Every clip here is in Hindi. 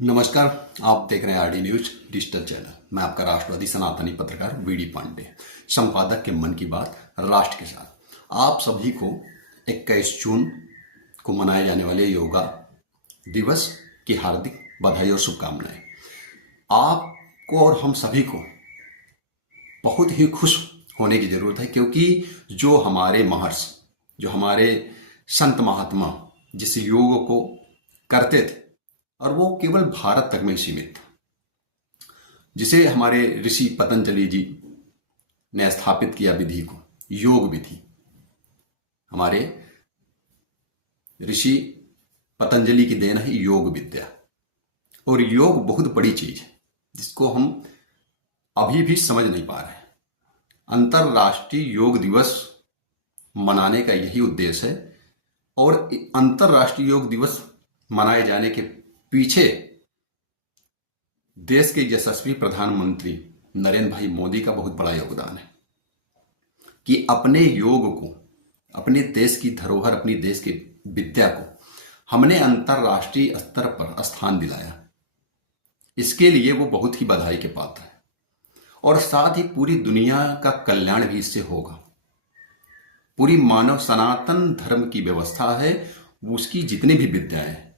नमस्कार। आप देख रहे हैं आरडी न्यूज डिजिटल चैनल। मैं आपका राष्ट्रवादी सनातनी पत्रकार वीडी पांडे, संपादक के मन की बात राष्ट्र के साथ। आप सभी को 21 जून को मनाए जाने वाले योगा दिवस की हार्दिक बधाई और शुभकामनाएं। आपको और हम सभी को बहुत ही खुश होने की जरूरत है, क्योंकि जो हमारे महर्षि, जो हमारे संत महात्मा जिस योग को करते थे और वो केवल भारत तक में सीमित था, जिसे हमारे ऋषि पतंजलि जी ने स्थापित किया विधि को, योग विधि। हमारे ऋषि पतंजलि की देन है योग विद्या। और योग बहुत बड़ी चीज है जिसको हम अभी भी समझ नहीं पा रहे हैं। अंतरराष्ट्रीय योग दिवस मनाने का यही उद्देश्य है, और अंतरराष्ट्रीय योग दिवस मनाए जाने के पीछे देश के यशस्वी प्रधानमंत्री नरेंद्र भाई मोदी का बहुत बड़ा योगदान है कि अपने योग को, अपने देश की धरोहर, अपनी देश की विद्या को हमने अंतरराष्ट्रीय स्तर पर स्थान दिलाया। इसके लिए वो बहुत ही बधाई के पात्र है, और साथ ही पूरी दुनिया का कल्याण भी इससे होगा। पूरी मानव सनातन धर्म की व्यवस्था है, उसकी जितनी भी विद्याएं हैं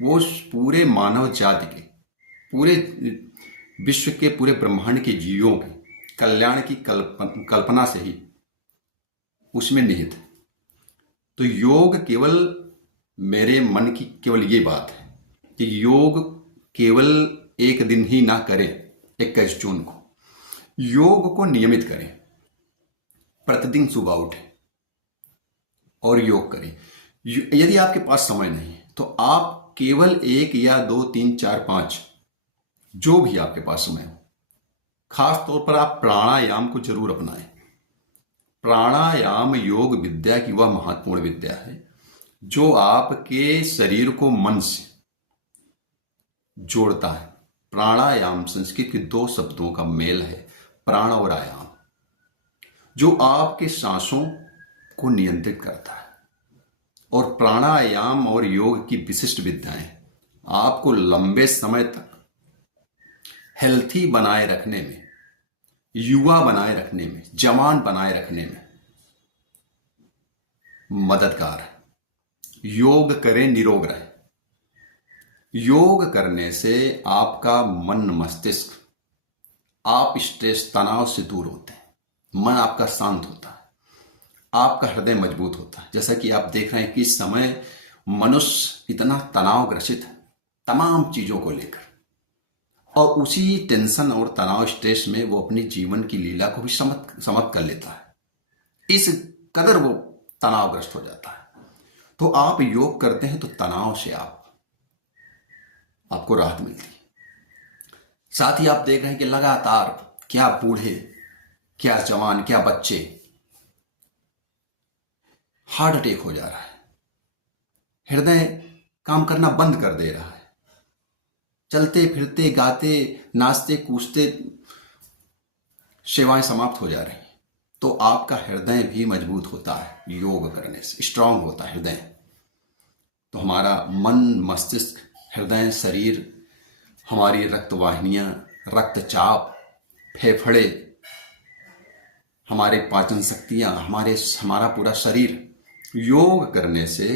वो पूरे मानव जाति के, पूरे विश्व के, पूरे ब्रह्मांड के जीवों के कल्याण की कल्पना से ही उसमें निहित है। तो योग केवल मेरे मन की केवल ये बात है कि योग केवल एक दिन ही ना करें 21 जून को, योग को नियमित करें। प्रतिदिन सुबह उठें और योग करें। यदि आपके पास समय नहीं है तो आप केवल 1 या 2, 3, 4, 5 जो भी आपके पास समय हो, खास तौर पर आप प्राणायाम को जरूर अपनाएं। प्राणायाम योग विद्या की वह महत्वपूर्ण विद्या है जो आपके शरीर को मन से जोड़ता है। प्राणायाम संस्कृत के 2 शब्दों का मेल है, प्राण और आयाम, जो आपके सांसों को नियंत्रित करता है। और प्राणायाम और योग की विशिष्ट विद्याएं आपको लंबे समय तक हेल्थी बनाए रखने में, युवा बनाए रखने में, जवान बनाए रखने में मददगार है। योग करें, निरोग रहे। योग करने से आपका मन, मस्तिष्क, आप स्ट्रेस, तनाव से दूर होते हैं। मन आपका शांत होता है, आपका हृदय मजबूत होता है। जैसा कि आप देख रहे हैं कि इस समय मनुष्य इतना तनावग्रसित है तमाम चीजों को लेकर, और उसी टेंशन और तनाव, स्ट्रेस में वो अपनी जीवन की लीला को भी समाप्त कर लेता है। इस कदर वो तनावग्रस्त हो जाता है। तो आप योग करते हैं तो तनाव से आपको राहत मिलती है। साथ ही आप देख रहे हैं कि लगातार क्या बूढ़े, क्या जवान, क्या बच्चे हार्ट अटैक हो जा रहा है, हृदय काम करना बंद कर दे रहा है, चलते फिरते, गाते, नाचते, कूदते सेवाएं समाप्त हो जा रही हैं। तो आपका हृदय भी मजबूत होता है, योग करने से स्ट्रांग होता है हृदय। तो हमारा मन, मस्तिष्क, हृदय, शरीर, हमारी रक्तवाहिनियां, रक्तचाप, फेफड़े, हमारे पाचन शक्तियां, हमारा पूरा शरीर योग करने से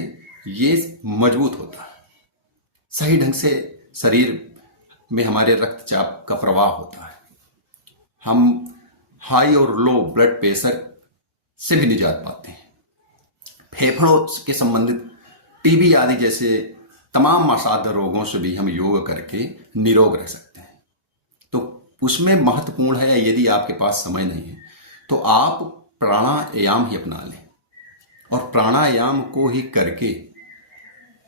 ये मजबूत होता है। सही ढंग से शरीर में हमारे रक्तचाप का प्रवाह होता है। हम हाई और लो ब्लड प्रेशर से भी निजात पाते हैं। फेफड़ों के संबंधित टीबी आदि जैसे तमाम असाध्य रोगों से भी हम योग करके निरोग रह सकते हैं। तो उसमें महत्वपूर्ण है, यदि आपके पास समय नहीं है तो आप प्राणायाम ही अपना लें, और प्राणायाम को ही करके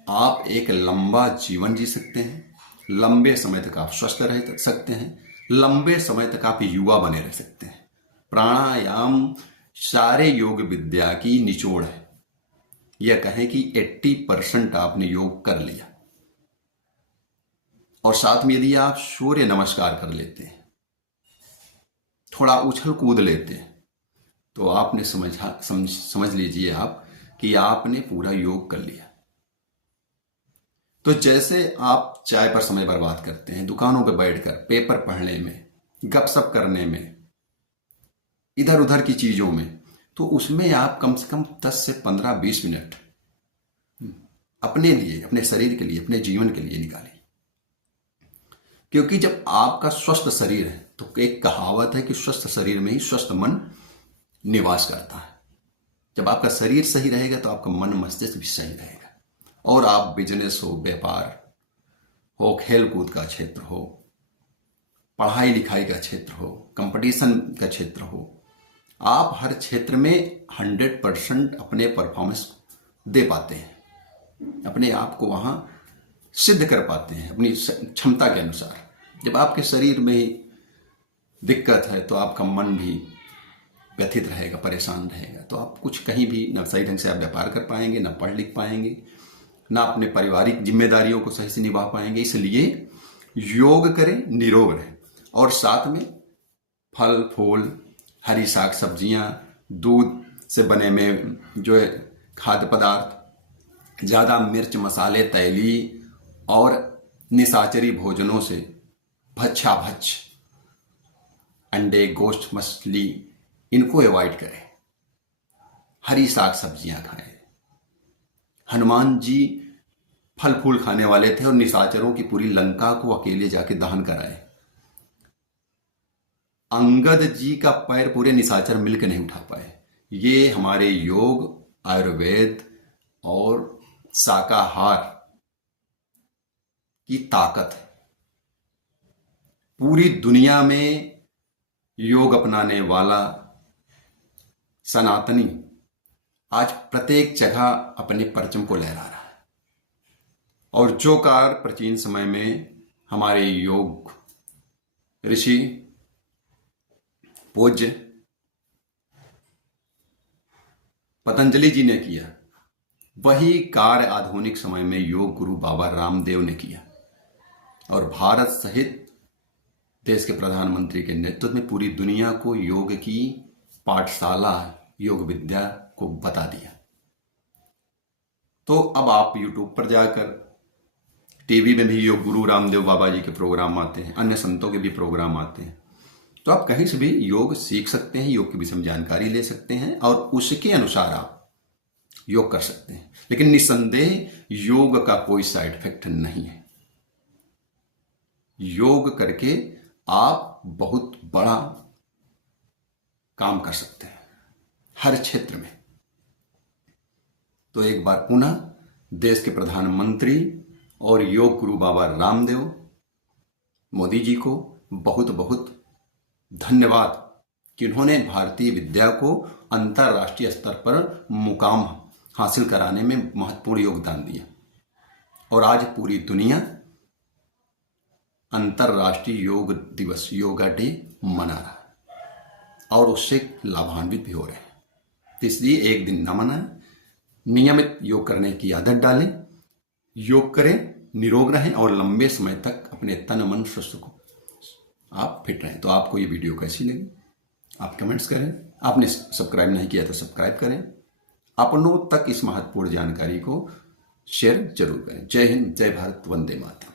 आप एक लंबा जीवन जी सकते हैं। लंबे समय तक आप स्वस्थ रह सकते हैं, लंबे समय तक आप युवा बने रह सकते हैं। प्राणायाम सारे योग विद्या की निचोड़ है। यह कहें कि 80% आपने योग कर लिया। और साथ में यदि आप सूर्य नमस्कार कर लेते हैं, थोड़ा उछल कूद लेते हैं, तो आपने समझ लीजिए आप कि आपने पूरा योग कर लिया। तो जैसे आप चाय पर समय बर्बाद करते हैं, दुकानों पर बैठकर पेपर पढ़ने में, गपशप करने में, इधर उधर की चीजों में, तो उसमें आप कम से कम 10 से 15-20 मिनट अपने लिए, अपने शरीर के लिए, अपने जीवन के लिए निकालिए। क्योंकि जब आपका स्वस्थ शरीर है, तो एक कहावत है कि स्वस्थ शरीर में ही स्वस्थ मन निवास करता है। जब आपका शरीर सही रहेगा तो आपका मन मस्तिष्क भी सही रहेगा, और आप बिजनेस हो, व्यापार हो, खेल कूद का क्षेत्र हो, पढ़ाई लिखाई का क्षेत्र हो, कंपटीशन का क्षेत्र हो, आप हर क्षेत्र में 100% अपने परफॉर्मेंस दे पाते हैं, अपने आप को वहां सिद्ध कर पाते हैं अपनी क्षमता के अनुसार। जब आपके शरीर में ही दिक्कत है तो आपका मन भी व्यथित रहेगा, परेशान रहेगा, तो आप कुछ कहीं भी ना सही ढंग से आप व्यापार कर पाएंगे, ना पढ़ लिख पाएंगे, ना अपने पारिवारिक जिम्मेदारियों को सही से निभा पाएंगे। इसलिए योग करें, निरोग रहें, और साथ में फल फूल, हरी साग सब्जियां, दूध से बने में जो है खाद्य पदार्थ, ज़्यादा मिर्च मसाले तैली और निशाचरी भोजनों से भच्छ अंडे, गोश्त, मछली, इनको अवॉइड करें। हरी साग सब्जियां खाएं। हनुमान जी फल फूल खाने वाले थे और निशाचरों की पूरी लंका को अकेले जाके दहन कराए। अंगद जी का पैर पूरे निशाचर मिलकर नहीं उठा पाए। ये हमारे योग, आयुर्वेद और शाकाहार की ताकत है। पूरी दुनिया में योग अपनाने वाला सनातनी आज प्रत्येक जगह अपने परचम को लहरा रहा है, और जो कार्य प्राचीन समय में हमारे योग ऋषि पूज्य पतंजलि जी ने किया, वही कार्य आधुनिक समय में योग गुरु बाबा रामदेव ने किया, और भारत सहित देश के प्रधानमंत्री के नेतृत्व में पूरी दुनिया को योग की पाठशाला, योग विद्या को बता दिया। तो अब आप YouTube पर जाकर, टीवी में भी योग गुरु रामदेव बाबा जी के प्रोग्राम आते हैं, अन्य संतों के भी प्रोग्राम आते हैं, तो आप कहीं से भी योग सीख सकते हैं, योग के विषय में जानकारी ले सकते हैं, और उसके अनुसार आप योग कर सकते हैं। लेकिन निस्संदेह योग का कोई साइड इफेक्ट नहीं है। योग करके आप बहुत बड़ा काम कर सकते हैं हर क्षेत्र में। तो एक बार पुनः देश के प्रधानमंत्री और योग गुरु बाबा रामदेव मोदी जी को बहुत बहुत धन्यवाद कि उन्होंने भारतीय विद्या को अंतर्राष्ट्रीय स्तर पर मुकाम हासिल कराने में महत्वपूर्ण योगदान दिया, और आज पूरी दुनिया अंतर्राष्ट्रीय योग दिवस, योगा डे मना रहा है, और उससे लाभान्वित भी हो रहे हैं। तो इसलिए एक दिन न मनाएं, नियमित योग करने की आदत डालें, योग करें, निरोग रहें, और लंबे समय तक अपने तन मन स्वस्थ को आप फिट रहें। तो आपको ये वीडियो कैसी लगी आप कमेंट्स करें। आपने सब्सक्राइब नहीं किया तो सब्सक्राइब करें। अपनों तक इस महत्वपूर्ण जानकारी को शेयर जरूर करें। जय हिंद, जय भारत, वंदे मातरम।